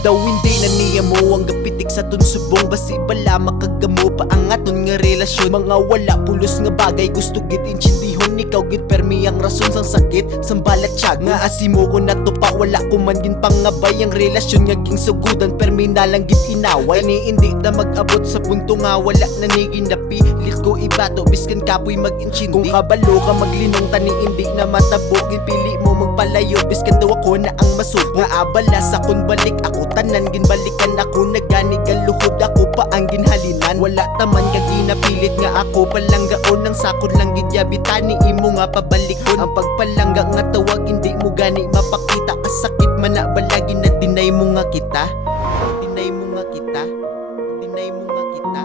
Daw hindi na niya mo ang gapitik sa tunsubong, basi bala makagamo pa ang aton nga relasyon. Mga wala pulos nga bagay gusto git inchindihon, ikaw git permi ang rason sang sakit sang balat tiyag. Nga asimo ko na to pa wala ko man gin pangabay ang relasyon nga ging sugudan permi na lang git inaway. Ni hindi na mag-abot sa punto nga wala na ni ginapilit ko ibato biskan kapoy mag-inchindi. Kung kabalo ka maglinong tani hindi na matabo, pili mo magpalayo biskan daw ako na ang masubo. Nga abala sa kun balik ako tanan ginbalikan ako, nagani galuhod ako pa ang ginhalinan. Wala taman ka ginapilit nga ako palanggaon ng sakod lang gidyabitani imo nga pabalikon. Ang pagpalangga nga tawag hindi mo gani mapakita, kasakit man na balagi na dinay mo nga kita. Dinay mo nga kita. Dinay mo nga kita.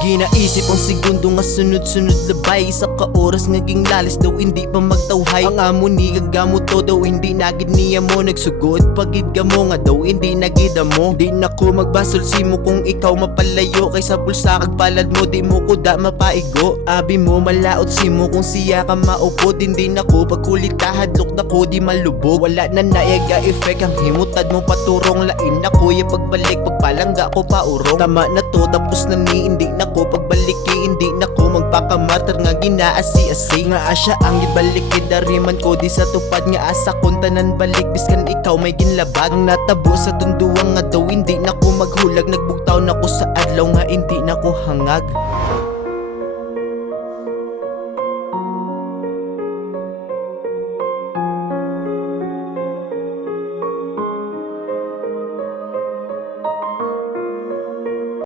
Ginaisip ang segundo nga sunod-sunod labay, isa ka oras naging lalis daw hindi pa magtawhay. Ang amo ni gagamot to daw hindi nagid niya mo, nagsugod pagid ka mo nga daw hindi nagida mo. Di na ko magbasol si mo kung ikaw mapalayo, kay sa bulsa kag palad mo di mo ko da mapaigo. Abi mo malaot si mo kung siya ka maupod, hindi na ko pagkulit hadlok na ko di malubog. Wala na nayaga effect ang himutad mo paturong, lain na kuya pagbalik pagpalangga ko pa urong. Tama na to tapos na ni hindi na ko pagbaliki, hindi na ko magpakamater nga ginaasi-asi. Nga asya ang gibalik dariman ko di sa tupad nga asa kon tanan balik biskan ikaw may ginlabag. Ang natabo sa tunduang nga daw hindi na ko maghulag, nagbugtaw na ko sa adlaw nga hindi na ko hangag.